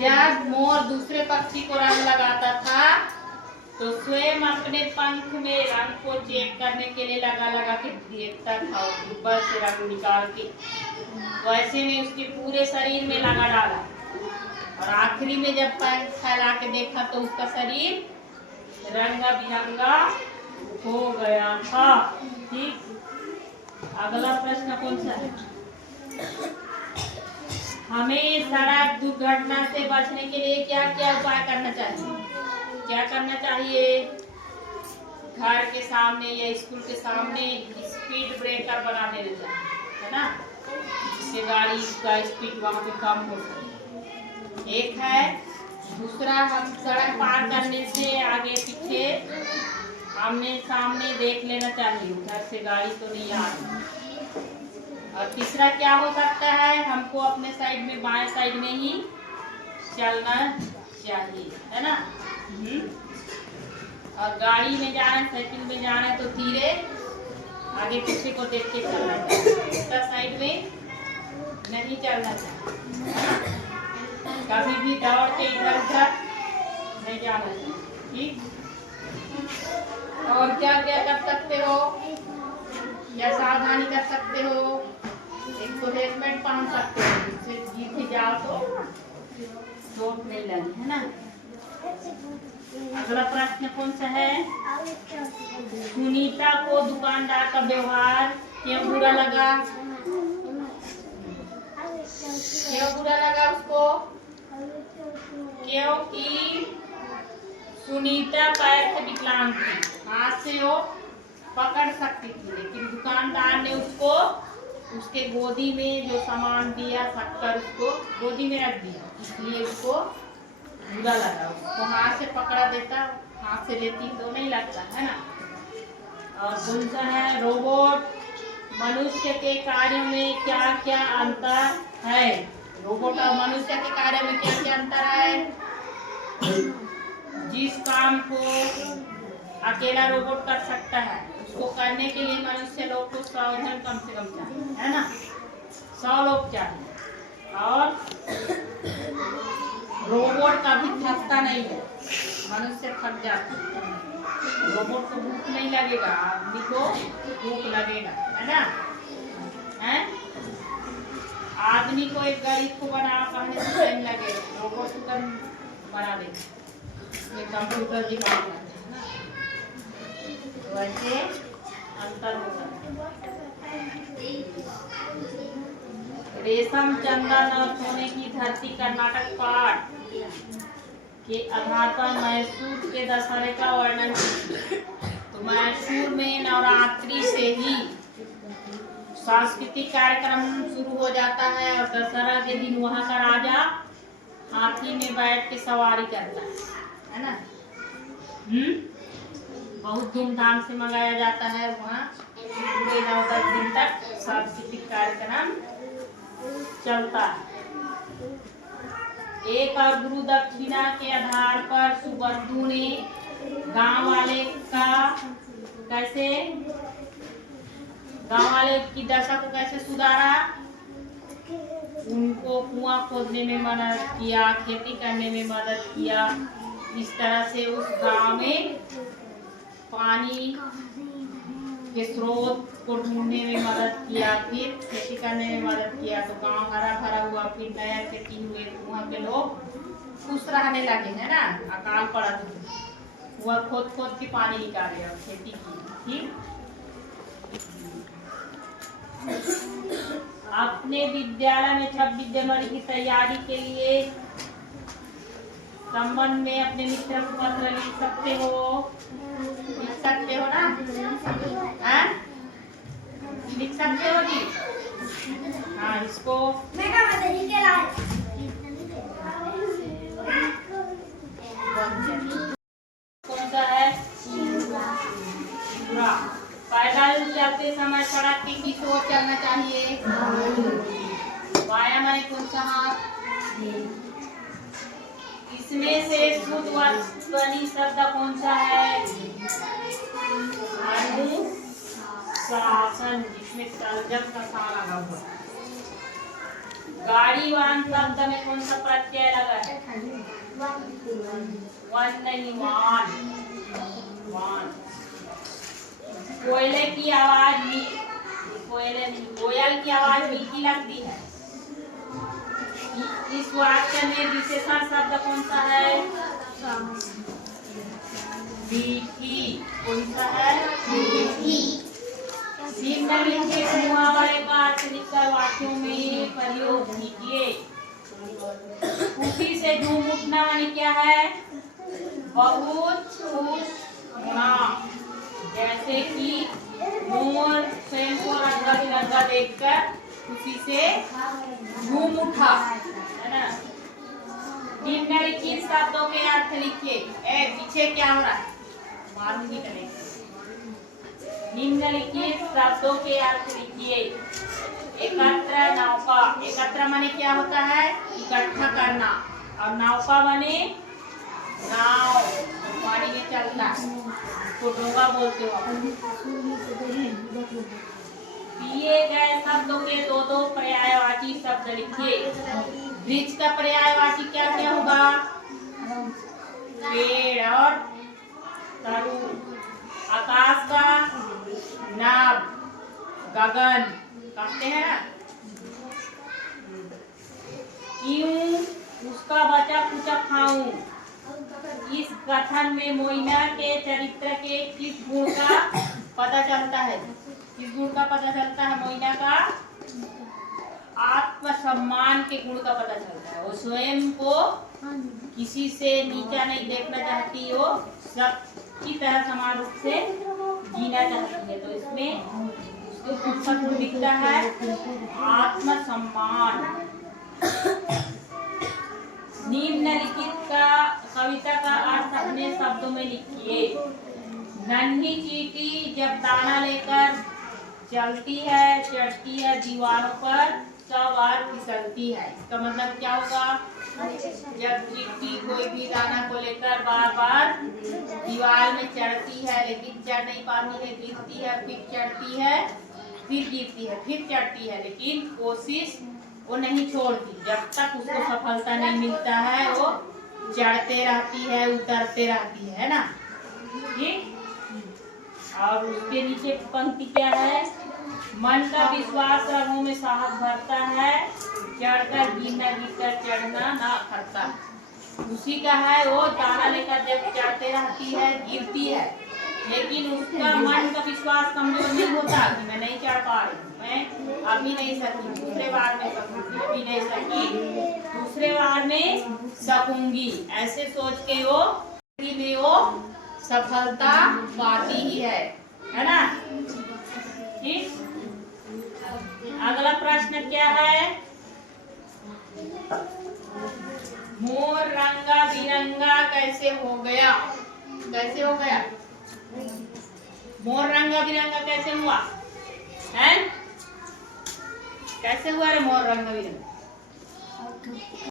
जब मोर दूसरे पक्षी को रंग लगाता था तो स्वयं अपने पंख में रंग को चेक करने के लिए लगा लगा के देखता था, ऊपर से रंग निकाल के। तो ऐसे में उसके पूरे शरीर में लगा डाला और आखिरी में जब पंख फैला के देखा तो उसका शरीर रंगा बिरंगा हो गया था। ठीक, अगला प्रश्न कौन सा है? हमें सड़क दुर्घटना से बचने के लिए क्या क्या उपाय करना चाहिए? क्या करना चाहिए? घर के सामने या स्कूल के सामने स्पीड ब्रेकर बना देना चाहिए, है ना, जिससे गाड़ी का स्पीड वहाँ पे कम हो सके। एक है। दूसरा, हम सड़क पार करने से आगे पीछे आमने सामने देख लेना चाहिए, उधर से गाड़ी तो नहीं आ रही। और तीसरा क्या हो सकता है? हमको अपने साइड में, बाएं साइड में ही चलना चाहिए, है ना। और गाड़ी में जा रहे हैं, साइकिल में जा रहे हैं तो धीरे आगे पीछे को देख के चलना चाहिए, उल्टा साइड में नहीं चलना चाहिए। कभी भी दौड़ के इधर उधर नहीं जाना चाहिए। ठीक, और क्या क्या कर सकते हो, क्या सावधानी कर सकते हो? एक तो हेलमेट पहन सकते हो, जिससे गिर भी जाओ तो चोट नहीं लगी, है ना। अगला प्रश्न कौन सा है? सुनीता को दुकानदार का व्यवहार क्यों बुरा लगा? क्यों बुरा लगा उसको? क्योंकि सुनीता पैर से विकलांग थी, हाथ से वो पकड़ सकती थी, लेकिन दुकानदार ने उसको उसके गोदी में जो सामान दिया, शक्कर उसको गोदी में रख दिया, इसलिए उसको बुरा लगा। उसको हाथ से पकड़ा देता, हाथ से लेती तो नहीं लगता, है ना। और दूसरा है, रोबोट मनुष्य के कार्यों में क्या क्या अंतर है? रोबोट और मनुष्य के कार्य में क्या क्या अंतर है? जिस काम को अकेला रोबोट कर सकता है, उसको करने के लिए मनुष्य लोग को 100 जन कम से कम चाहिए, है ना, 100 लोग चाहिए। और रोबोट कभी थकता नहीं है, मनुष्य थक जाता है। रोबोट को भूख नहीं लगेगा, आदमी को भूख लगेगा, है ना। है, आदमी को एक गरीब को बना कहने से टाइम लगेगा, रोबोट को बना देगा, ये कंप्यूटर दिखा है ना। तो ऐसे अंतर होगा। रेशम, चंदन और सोने की धरती कर्नाटक पाठ के आधार पर मैसूर के दशहरे का वर्णन कीजिए। तो मैसूर में नवरात्रि से ही सांस्कृतिक कार्यक्रम शुरू हो जाता है और दशहरा के दिन वहाँ का राजा हाथी में बैठ के सवारी करता है ना। बहुत धूमधाम से मनाया जाता है वहाँ, पूरे 9-10 दिन तक सांस्कृतिक कार्यक्रम चलता है। एक और गुरु दक्षिणा के आधार पर सुबंधु ने गांव वाले की दशा को कैसे सुधारा? उनको कुआं खोदने में मदद किया, खेती करने में मदद किया। इस तरह से उस गांव में पानी के स्रोत को ढूंढने में मदद किया, फिर खेती करने में मदद किया, तो गांव हरा भरा हुआ, फिर नया खेती हुए, तो वहाँ के लोग खुश रहने लगे, है ना। अकाल पड़ा था, वह खोद खोद के पानी निकाले और खेती की। ठीक, अपने विद्यालय में 26 जनवरी की तैयारी के लिए संबंध में अपने मित्र को पत्र लिख सकते हो ना? लिख सकते हो जी? हाँ, इसको कौन सा है? पैदल चलते समय सड़क की किस ओर चलना चाहिए? बायां माने कौन सा हाथ? इसमें से शुद्ध ध्वनि शब्द कौन सा है? अनुशासन, जिसमें तर्जम का सा लगा हुआ है। गाड़ीवान शब्द में कौन सा प्रत्यय लगा है? वन नहीं, वान। वान। कोयले की आवाज कोयले नहीं, कोयल की आवाज मीठी लगती है। इस वाक्य में विशेषण शब्द कौन सा है? मीठी। कौन सा है? मीठी। निम्नलिखित मुहावरे का अर्थ लिखकर वाक्यों में प्रयोग कीजिए। खुशी से झूम उठना माने क्या है? बहुत खुश होना। जैसे कि मोर स्वयं को रंगा बिरंगा देखकर खुशी से झूम उठा, है ना। निम्नलिखित शब्दों के अर्थ लिखिए। पीछे क्या हो रहा है? मारूंगी करें। निम्नलिखित शब्दों के अर्थ लिखिए। एकत्र नौका। एकत्र माने क्या होता है? इकट्ठा करना। और नौका माने नाव, पानी में चलता, तो डोंगा बोलते हो। दिए गए शब्दों के दो दो पर्यायवाची शब्द लिखिए। वृक्ष का पर्यायवाची क्या क्या होगा? पेड़ और तरु। आकाश का नाभ, गगन कहते हैं ना। क्यों उसका बचा कुचा खाऊं। इस कथन में मोइना के चरित्र के किस गुण का पता चलता है? किस गुण का पता चलता है? मोइना का आत्मसम्मान के गुण का पता चलता है। वो स्वयं को किसी से नीचा नहीं देखना चाहती, वो सबकी तरह समान रूप से जीना चाहती है। तो इसमें उसको कौन सा गुण दिखता है? आत्मसम्मान। निम्नलिखित का कविता का अर्थ अपने शब्दों में लिखिए। नन्ही चींटी जब दाना लेकर चलती है, चढ़ती है दीवारों पर, 100 बार फिसलती है। इसका मतलब क्या होगा? जब चींटी कोई भी दाना को लेकर बार बार दीवार में चढ़ती है, लेकिन चढ़ नहीं पाती है, गिरती है, फिर चढ़ती है, फिर गिरती है, फिर चढ़ती है, लेकिन कोशिश वो नहीं छोड़ती। जब तक उसको सफलता नहीं मिलता है, वो चढ़ते रहती है, उतरते रहती है ना। ठीक। और उसके नीचे पंक्ति क्या है? मन का विश्वास रगों में साहस भरता है, चढ़कर गिरना गिरकर चढ़ना ना करता। उसी का है, वो दाना लेकर जब चढ़ते रहती है, गिरती है, लेकिन उसका मन का विश्वास कमजोर नहीं होता कि मैं नहीं चढ़ पा रही, मैं अभी नहीं सकी, दूसरे बार में सकूंगी, अभी नहीं सकी, दूसरे बार में सकूंगी। ऐसे सोच के वो सफलता पाती ही है ना। ठीक। अगला प्रश्न क्या है? मोर रंगा बिरंगा कैसे हो गया? कैसे हो गया? मोर रंगा बिरंगा कैसे हुआ है? कैसे हुआ रे मोर रंगा बिरंगा?